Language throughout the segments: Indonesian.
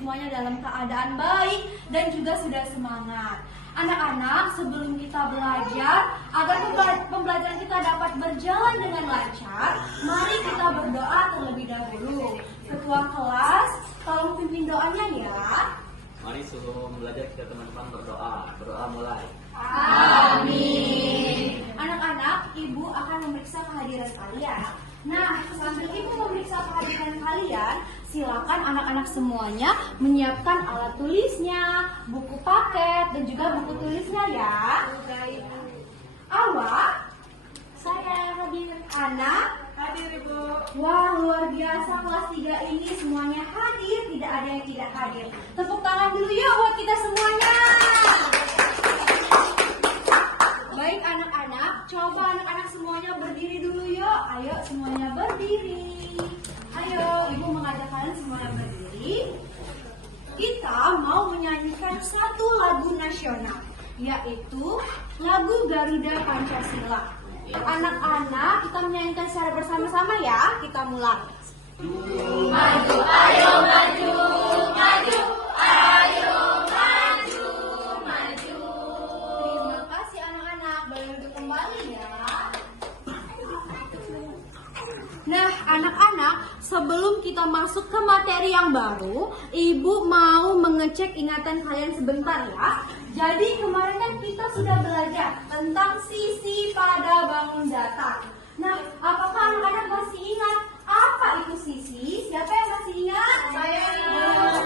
semuanya dalam keadaan baik dan juga sudah semangat. Anak-anak, sebelum kita belajar, agar pembelajaran kita dapat berjalan dengan lancar, mari kita berdoa terlebih dahulu. Ketua kelas, tolong pimpin doanya ya. Mari sebelum belajar kita teman-teman berdoa. Berdoa mulai. Amin. Anak-anak, ibu akan memeriksa kehadiran kalian. Nah, sambil ibu memeriksa kehadiran kalian, silakan anak-anak semuanya menyiapkan alat tulisnya, buku paket, dan juga buku tulisnya ya. Awak, saya hadir. Anak, Hadir Ibu. wah luar biasa kelas 3 ini semuanya hadir, tidak ada yang tidak hadir. Tepuk tangan dulu ya buat kita semuanya. Baik anak-anak, coba anak-anak semuanya berdiri dulu yuk. Ayo semuanya berdiri. Ayo, ibu mengajak kalian semuanya berdiri. Kita mau menyanyikan satu lagu nasional, yaitu lagu Garuda Pancasila. Anak-anak, kita menyanyikan secara bersama-sama ya. Kita mulai. Maju, ayo maju, maju, ayo maju, maju. Terima kasih anak-anak, boleh duduk kembali ya. Nah anak-anak, sebelum kita masuk ke materi yang baru, ibu mau mengecek ingatan kalian sebentar ya. Jadi kemarin kan kita sudah belajar tentang sisi pada bangun datar. Nah, apakah anak-anak masih ingat apa itu sisi? Siapa yang masih ingat? Saya ingat.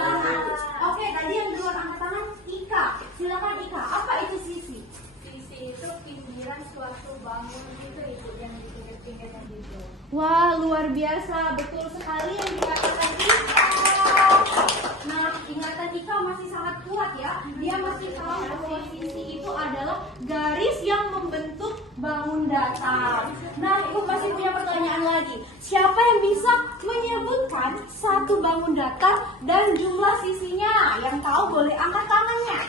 Oke, tadi yang duluan angkat tangan Ika. Silakan Ika, apa itu sisi? Sisi itu pinggiran suatu bangun gitu Ibu, yang di pinggir-pinggirnya gitu. Wah, luar biasa. Betul sekali yang dikatakan Ika. Nah, ingatan Ika masih sangat kuat ya. Dia masih tahu bahwa sisi itu adalah garis yang membentuk bangun datar. Nah, ibu masih punya pertanyaan lagi. Siapa yang bisa menyebutkan satu bangun datar dan jumlah sisinya? Yang tahu boleh angkat tangannya.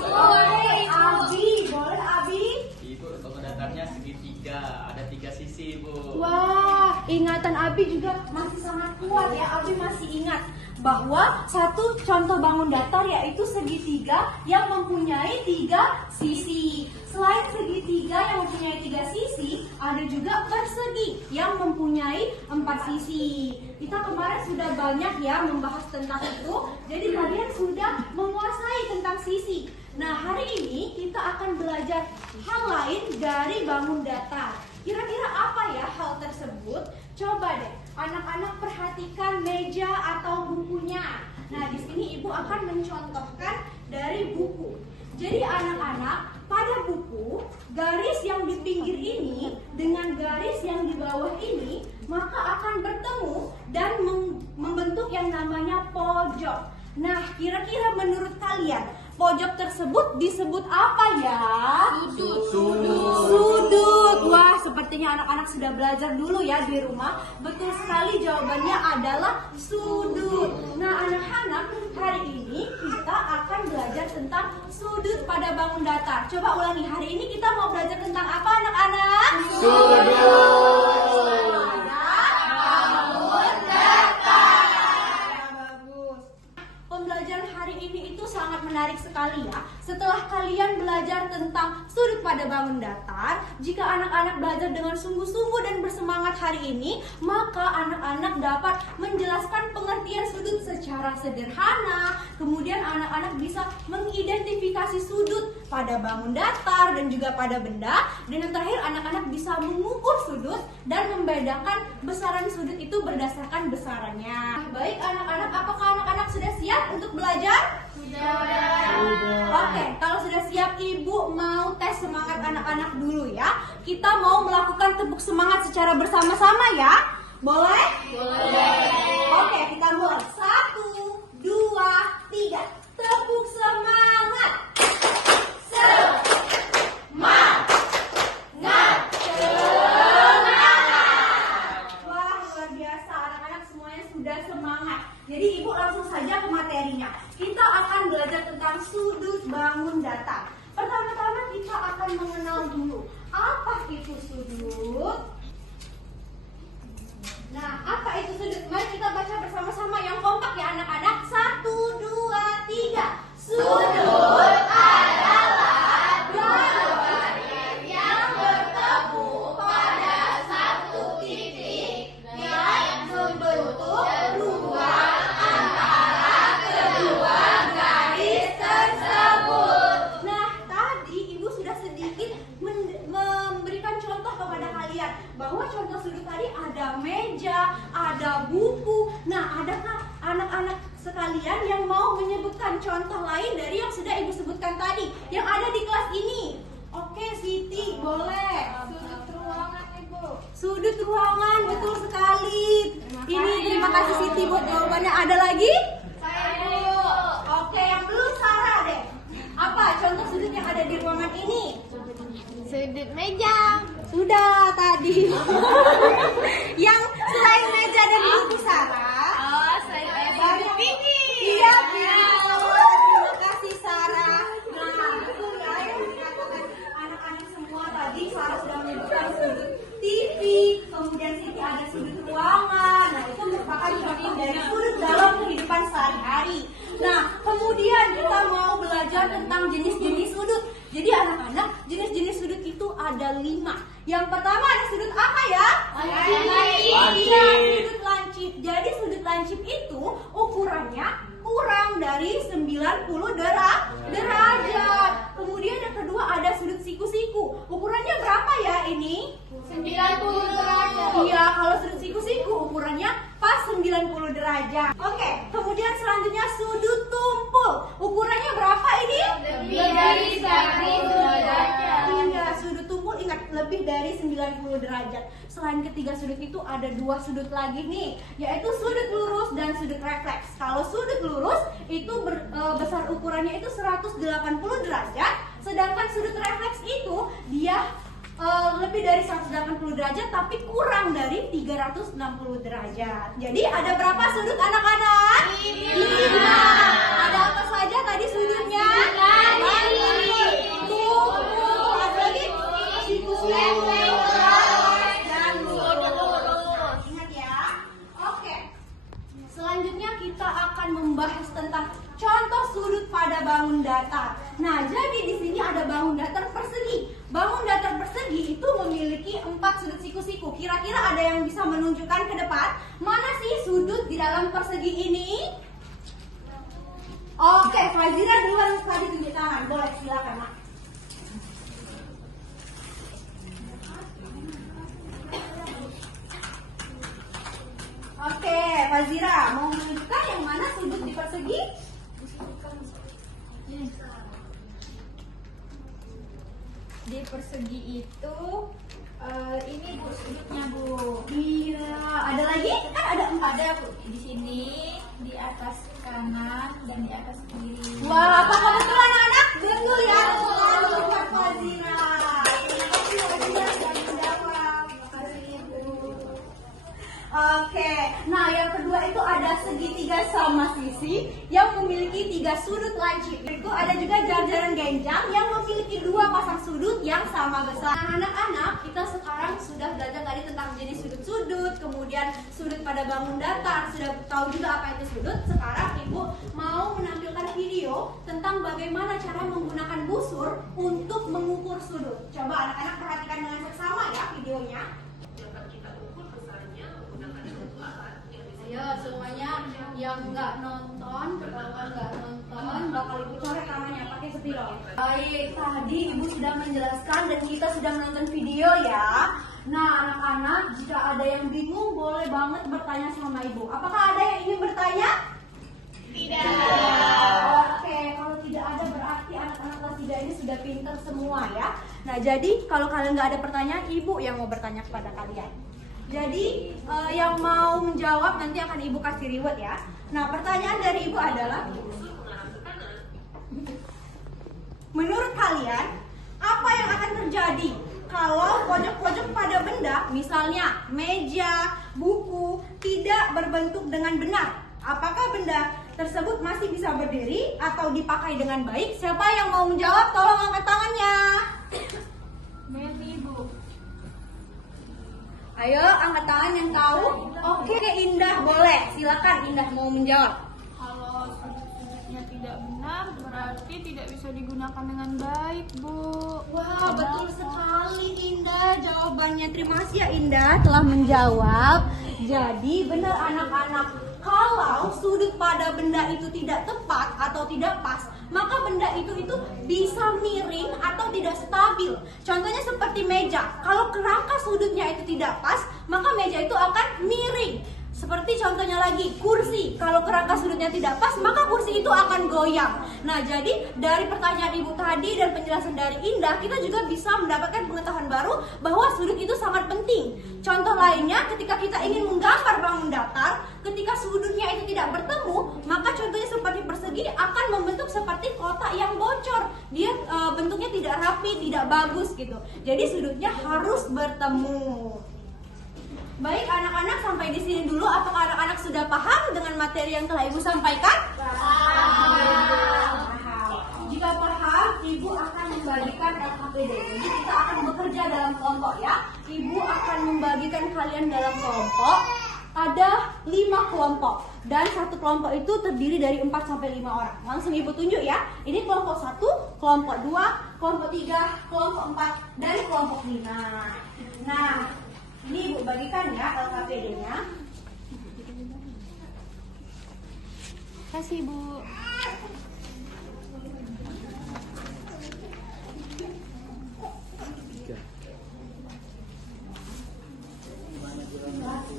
Boleh, Abi. Boleh, Abi? Ibu, bangun datarnya segitiga. Ada 3 sisi, Bu. Wah, ingatan Abi juga masih sangat kuat ya. Abi masih ingat bahwa satu contoh bangun datar yaitu segitiga yang mempunyai 3 sisi. Selain segitiga yang mempunyai 3 sisi, ada juga persegi yang mempunyai 4 sisi. Kita kemarin sudah banyak ya membahas tentang itu. Jadi kalian sudah menguasai tentang sisi. Nah, hari ini kita akan belajar hal lain dari bangun datar. Kira-kira apa ya hal tersebut? Coba deh, anak-anak perhatikan meja atau bukunya. Nah, di sini ibu akan mencontohkan dari buku. Jadi anak-anak, pada buku, garis yang di pinggir ini dengan garis yang di bawah ini, maka akan bertemu dan membentuk yang namanya pojok. Nah, kira-kira menurut kalian, pojok tersebut disebut apa ya? Sudut. Wah, sepertinya anak-anak sudah belajar dulu ya di rumah. Betul sekali, jawabannya adalah sudut. Nah, anak-anak, hari ini kita akan belajar tentang sudut pada bangun datar. Coba ulangi, hari ini kita mau belajar tentang apa anak-anak? Sudut. Pembelajaran hari ini itu sangat menarik sekali ya. Setelah kalian belajar tentang sudut pada bangun datar, jika anak-anak belajar dengan sungguh-sungguh dan bersemangat hari ini, maka anak-anak dapat menjelaskan pengertian sudut secara sederhana. Kemudian anak-anak bisa mengidentifikasi sudut pada bangun datar dan juga pada benda. Dan yang terakhir, anak-anak bisa mengukur sudut dan membedakan besaran sudut itu berdasarkan besarannya. Baik anak-anak, apakah anak-anak sudah siap untuk belajar? Oke, kalau sudah siap, ibu mau tes semangat anak-anak dulu ya. Kita mau melakukan tepuk semangat secara bersama-sama ya. Boleh? Boleh. Oke, kita mulai. 1, 2, 3. Tepuk semangat. Wah, luar biasa. Anak-anak semuanya sudah semangat. Jadi ibu langsung saja ke materinya. Kita akan belajar tentang sudut bangun datar. Pertama-tama kita akan mengenal dulu apa itu sudut. Nah, apa itu sudut? Mari kita baca bersama-sama yang kompak ya anak-anak. 1, kalian yang mau menyebutkan contoh lain dari yang sudah Ibu sebutkan tadi yang ada di kelas ini? Oke, Siti, boleh. Sudut ruangan, Ibu. Sudut ruangan, betul sekali. Ini terima kasih Siti buat jawabannya. Ada lagi? Saya, Bu. Oke, yang belum Sarah deh. Apa contoh sudut yang ada di ruangan ini? Sudut meja. Sudah tadi. Yang selain meja dan buku Sarah. Oh, saya Banyak. tinggi. Iya, terima kasih Sarah. Nah, betul ya yang dikatakan anak-anak semua tadi. Sarah sudah menyebutkan sudut TV, kemudian Siti ada sudut ruangan. Nah, itu merupakan contoh dari sudut dalam kehidupan sehari-hari. Nah, kemudian kita mau belajar tentang jenis-jenis sudut. Jadi anak-anak, jenis-jenis sudut itu ada 5. Yang pertama ada sudut apa ya? Lancip. Iya, sudut lancip. Jadi sudut lancip itu ukurannya kurang dari 90 derajat. Kemudian yang kedua ada sudut siku-siku. Ukurannya berapa ya ini? 90 derajat. Iya, kalau sudut siku-siku ukurannya pas 90 derajat. Oke, kemudian selanjutnya sudut tumpul. Ukurannya berapa ini? Lebih dari 100 derajat. Iya, sudut tumpul ingat lebih dari 90 derajat. Selain ketiga sudut itu ada 2 sudut lagi nih, yaitu sudut lurus dan sudut refleks. Kalau sudut lurus itu besar ukurannya itu 180 derajat, sedangkan sudut refleks itu dia lebih dari 180 derajat tapi kurang dari 360 derajat. Jadi ada berapa sudut anak-anak? 5. Ada apa saja tadi sudutnya? Lancip, tumpul, ada lagi siku-siku, dan lurus. Ingat ya. Oke. Selanjutnya kita akan membahas tentang contoh sudut pada bangun datar. Nah, jadi di sini ada bangun datar persegi. Bangun datar persegi itu memiliki 4 sudut siku-siku. Kira-kira ada yang bisa menunjukkan ke depan mana sih sudut di dalam persegi ini? Oke, Fazira duluan tadi tunjuk tangan. Boleh, silakan, Mak. Oke, Fazira mau menunjukkan yang mana sudut di persegi? Di persegi itu ini Bu sudutnya, Bu. Iya, ada lagi? Kan ada 4. Ada Bu di sini, di atas kanan dan di atas kiri. Wah, apakah betul anak-anak? Betul ya, selalu buat Fazira. Terima kasih Fazira sudah menjawab. Terima kasih Ibu. Oke, nah yang kedua itu ada segitiga sama sisi yang memiliki 3 sudut lancip. Itu ada juga jajaran genjang yang memiliki 2 pasang sudut yang sama besar. Nah, anak-anak, kita sekarang sudah belajar tadi tentang jenis sudut-sudut, kemudian sudut pada bangun datar, sudah tahu juga apa itu sudut. Sekarang Ibu mau menampilkan video tentang bagaimana cara menggunakan busur untuk mengukur sudut. Coba anak-anak perhatikan dengan seksama ya videonya. Ayo semuanya yang nggak nonton, kalau nggak nonton bakal Ibu coret namanya pakai spidol. Baik, tadi Ibu sudah menjelaskan dan kita sudah menonton video ya. Nah anak-anak, jika ada yang bingung boleh banget bertanya sama Ibu. Apakah ada yang ingin bertanya? Tidak. Oke, kalau tidak ada berarti anak-anak kelas 3 ini sudah pintar semua ya. Nah jadi kalau kalian nggak ada pertanyaan, Ibu yang mau bertanya kepada kalian. Jadi yang mau menjawab nanti akan Ibu kasih reward ya. Nah pertanyaan dari Ibu adalah, menurut kalian apa yang akan terjadi kalau pojok-pojok pada benda, misalnya meja, buku, tidak berbentuk dengan benar? Apakah benda tersebut masih bisa berdiri atau dipakai dengan baik? Siapa yang mau menjawab? Tolong angkat tangannya. Meli, Bu. Ayo angkat tangan yang tahu. Oke, Indah boleh. Silakan Indah mau menjawab. Kalau sudut-sudutnya tidak benar, berarti tidak bisa digunakan dengan baik, Bu. Wah, betul sekali Indah jawabannya. Terima kasih ya Indah telah menjawab. Jadi benar anak-anak, kalau sudut pada benda itu tidak tepat atau tidak pas, maka benda itu bisa miring atau tidak stabil. Contohnya seperti meja. Kalau kerangka sudutnya itu tidak pas, maka meja itu akan miring. Seperti contohnya lagi, kursi. Kalau kerangka sudutnya tidak pas, maka kursi itu akan goyang. Nah, jadi dari pertanyaan Ibu tadi dan penjelasan dari Indah, kita juga bisa mendapatkan pengetahuan baru bahwa sudut itu sangat penting. Contoh lainnya, ketika kita ingin menggambar bangun datar, ketika sudutnya itu tidak bertemu, maka contohnya seperti persegi akan membentuk seperti kotak yang bocor. Dia bentuknya tidak rapi, tidak bagus gitu. Jadi sudutnya harus bertemu. Baik anak-anak, sampai di sini dulu. Apakah anak-anak sudah paham dengan materi yang telah Ibu sampaikan? Paham. Jika paham, Ibu akan membagikan LKPD. Jadi kita akan bekerja dalam kelompok ya. Ibu akan membagikan kalian dalam kelompok. Ada 5 kelompok dan satu kelompok itu terdiri dari 4 sampai 5 orang. Langsung Ibu tunjuk ya. Ini kelompok 1, kelompok 2, kelompok 3, kelompok 4 dan kelompok 5. Nah, ini Ibu bagikan ya LKPD-nya. Kasih Bu.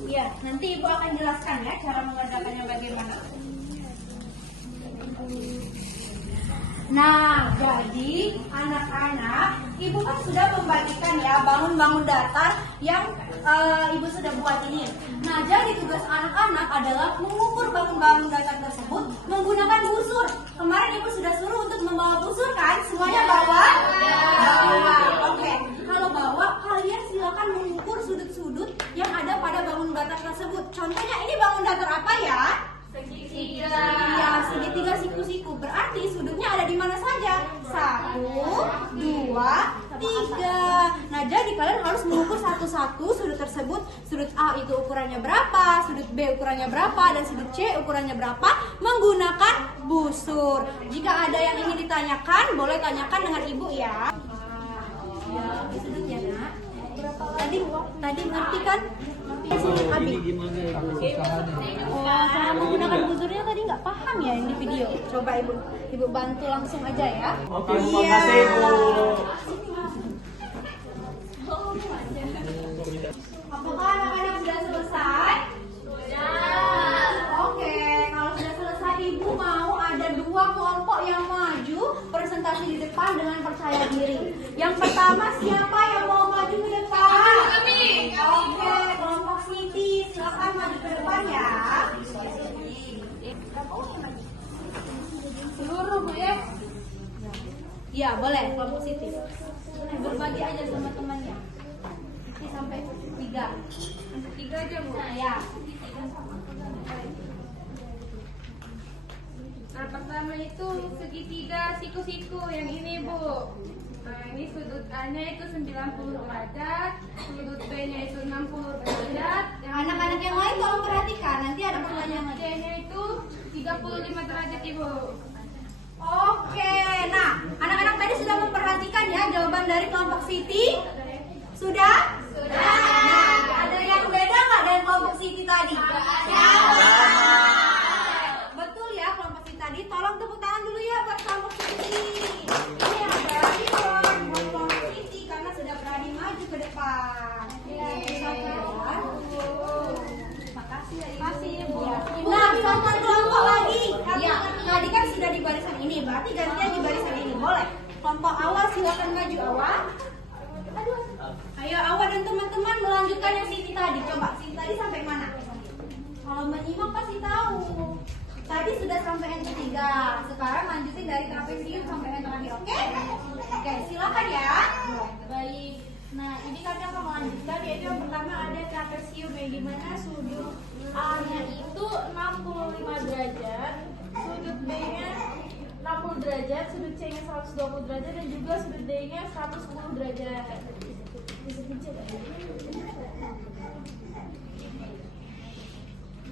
Iya, nanti Ibu akan jelaskan ya cara mengerjakannya bagaimana. Nah, jadi anak-anak, Ibu kan sudah membagikan ya bangun-bangun datar yang Ibu sudah buat ini. Nah, jadi tugas anak-anak adalah mengukur bangun-bangun datar tersebut menggunakan busur. Kemarin Ibu sudah suruh untuk membawa busur kan? Semuanya bawa? Bawa. Oke. Kalau bawa, kalian silakan mengukur sudut-sudut yang ada pada bangun datar tersebut. Contohnya ini bangun datar apa ya? Segitiga. Iya, segitiga siku-siku. Berarti sudutnya ada di mana saja? 1, 2, 3. Nah, jadi kalian harus mengukur satu-satu sudut tersebut. Sudut A itu ukurannya berapa, sudut B ukurannya berapa, dan sudut C ukurannya berapa menggunakan busur. Jika ada yang ingin ditanyakan, boleh tanyakan dengan Ibu ya. Ya, sudutnya nak. Tadi ngerti kan? Abi. Oh, cara menggunakan busurnya tadi nggak paham ya yang di video. Coba Ibu bantu langsung aja ya. Oke, terima kasih Ibu. Apakah anak-anak sudah selesai? Oke, kalau sudah selesai Ibu mau ada 2 kelompok yang maju presentasi di depan dengan percaya diri. Yang pertama siapa yang mau maju ke depan? Kami. Oke, kelompok Siti silakan maju ke depan ya. Seluruh Bu ya? Iya boleh kelompok Siti. Berbagi aja sama temannya. Siti sampai 3. 3 aja Bu. Nah, ya. Nah, pertama itu segitiga siku-siku yang ini Bu. Nah, ini sudut A-nya itu 90 derajat, sudut B-nya itu 60 derajat. Anak-anak yang lain tolong perhatikan, nanti ada pertanyaan lagi. C-nya itu 35 derajat Ibu. Oke, nah anak-anak tadi sudah memperhatikan ya jawaban dari kelompok Siti? Sudah? Sudah. Nah, ada yang beda nggak dari kelompok Siti tadi? Betul ya kelompok Siti tadi. Tolong tepuk tangan dulu ya buat kelompok Siti. Ini yang berani buat kelompok Siti karena sudah berani maju ke depan. Makasih ya Ibu. Nah, contoh kelompok lagi. Tadi kan sudah di barisan ini, berarti gantian di barisan ini. Boleh. Kelompok awal silakan maju awal. Ayo Awa dan teman-teman melanjutkan yang Siti tadi. Coba Siti tadi sampai mana? Kalau menyimak pasti tahu. Tadi sudah sampai yang ketiga. Sekarang lanjutin dari trapesium sampai yang terakhir. Oke? Oke, silakan ya. Baik. Nah, ini kami akan melanjutkan yaitu yang pertama ada trapesium yang dimana sudut A-nya itu 65 derajat, sudut B-nya 60 derajat, sudut C-nya 120 derajat dan juga sudut D-nya 110 derajat.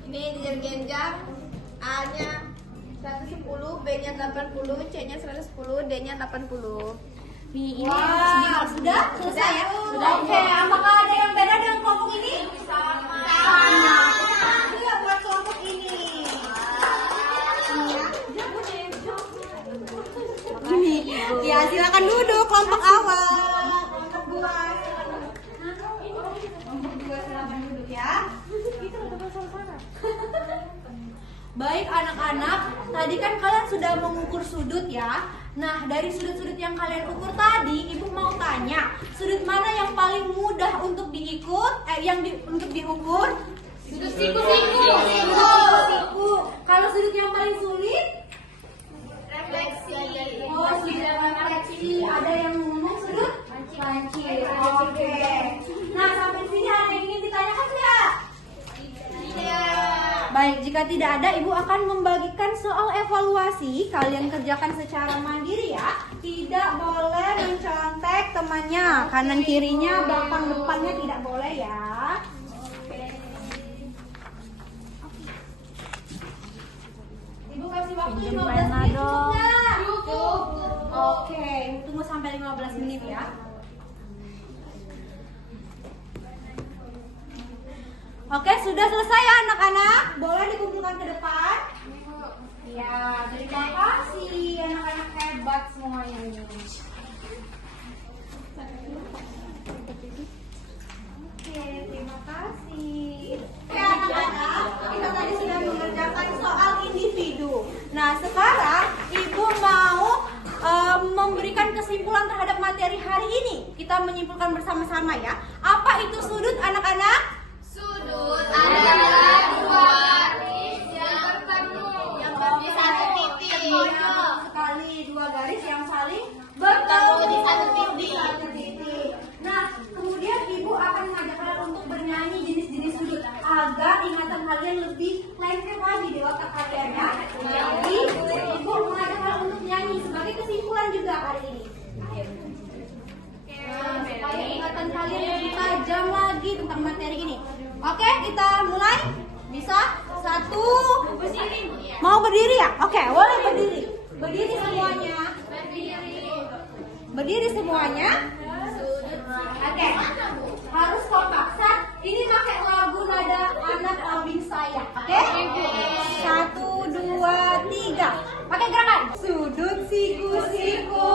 Ini digenjang A-nya 110, B-nya 80, C-nya 110, D-nya 80. Ini sudah selesai ya? Sudah. Oke, apakah ada yang beda dengan kelompok ini? Sama. Iya buat kelompok ini. Ini. Ya, silakan duduk kelompok awal. Kelompok 2. Kelompok 2 silakan duduk ya. Itu ada sama-sama. Baik anak-anak, tadi kan kalian sudah mengukur sudut ya. Nah, dari sudut-sudut yang kalian ukur tadi, Ibu mau tanya, sudut mana yang paling mudah untuk untuk diukur? Sudut siku-siku. Siku. Kalau sudut yang paling sulit? Refleksi. Oh, sudut refleksi. Ada yang ngomong sudut? Lancip. Oke. Nah, sampai sini ada yang ingin ditanyakan tidak? Baik, jika tidak ada, Ibu akan membagikan soal evaluasi. Kalian kerjakan secara mandiri ya. Tidak boleh mencontek temannya. Kanan kirinya, belakang depannya tidak boleh ya. Ibu kasih waktu 15 menit cukup nggak? Cukup. Oke, tunggu sampai 15 menit ya. Oke, sudah selesai ya anak-anak? Boleh dikumpulkan ke depan? Ya, terima kasih anak-anak hebat semuanya ini. Oke, terima kasih. Oke anak-anak, kita tadi sudah mengerjakan soal individu. Nah, sekarang Ibu mau memberikan kesimpulan terhadap materi hari ini. Kita menyimpulkan bersama-sama ya. Apa itu sudut anak-anak? Sudut adalah dua garis yang bertemu di satu titik. Sekali dua garis yang saling bertemu di satu titik. Nah, kemudian Ibu akan mengajak kalian untuk bernyanyi jenis-jenis sudut agar ingatan kalian lebih lengkap lagi di otak kalian ya. Jadi, Ibu mengajak kalian untuk nyanyi sebagai kesimpulan juga hari ini. Supaya ingatan kalian lebih tajam lagi tentang materi ini. Oke, kita mulai. Bisa? 1. Mau berdiri ya? Oke, boleh berdiri. Berdiri semuanya. Berdiri semuanya. Oke. Harus kompak. Ini pakai lagu nada anak albing saya. Oke? 1, 2, 3. Pakai gerakan. Sudut siku-siku,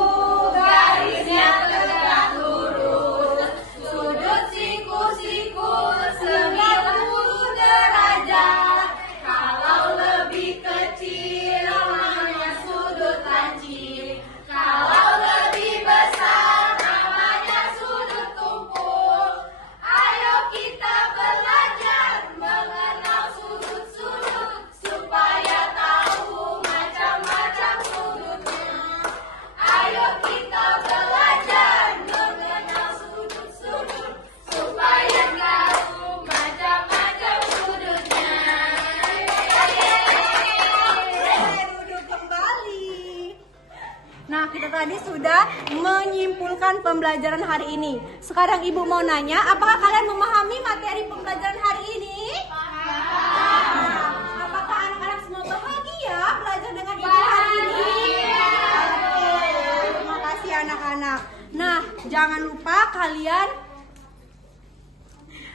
garisnya tegak lurus. Sudut siku-siku 90 derajat. Kalau lebih kecil namanya sudut lancip. Kalau lebih besar namanya sudut tumpul. Ayo kita belajar mengenal sudut-sudut supaya tahu macam-macam sudutnya. Ayo kita belajar mengenal sudut-sudut supaya tahu macam-macam sudutnya. Duduk kembali. Nah, kita tadi sudah menyimpulkan pembelajaran hari ini. Sekarang Ibu mau nanya, apakah kalian memahami materi pembelajaran hari ini? Apakah anak-anak semua bahagia belajar dengan Ibu hari ini? Oke, terima kasih anak-anak. Nah, jangan lupa kalian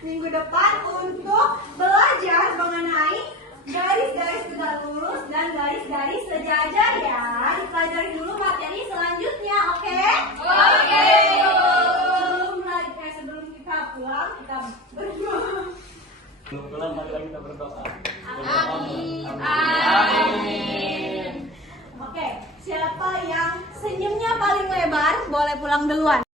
minggu depan untuk belajar mengenai garis-garis tegak lurus dan garis-garis sejajar ya. Dipelajari dulu materi selanjutnya, oke? Oke. Sebelum kita pulang, kita berdoa. Pulang marilah kita berdoa. Amin. Oke, siapa yang senyumnya paling lebar boleh pulang duluan.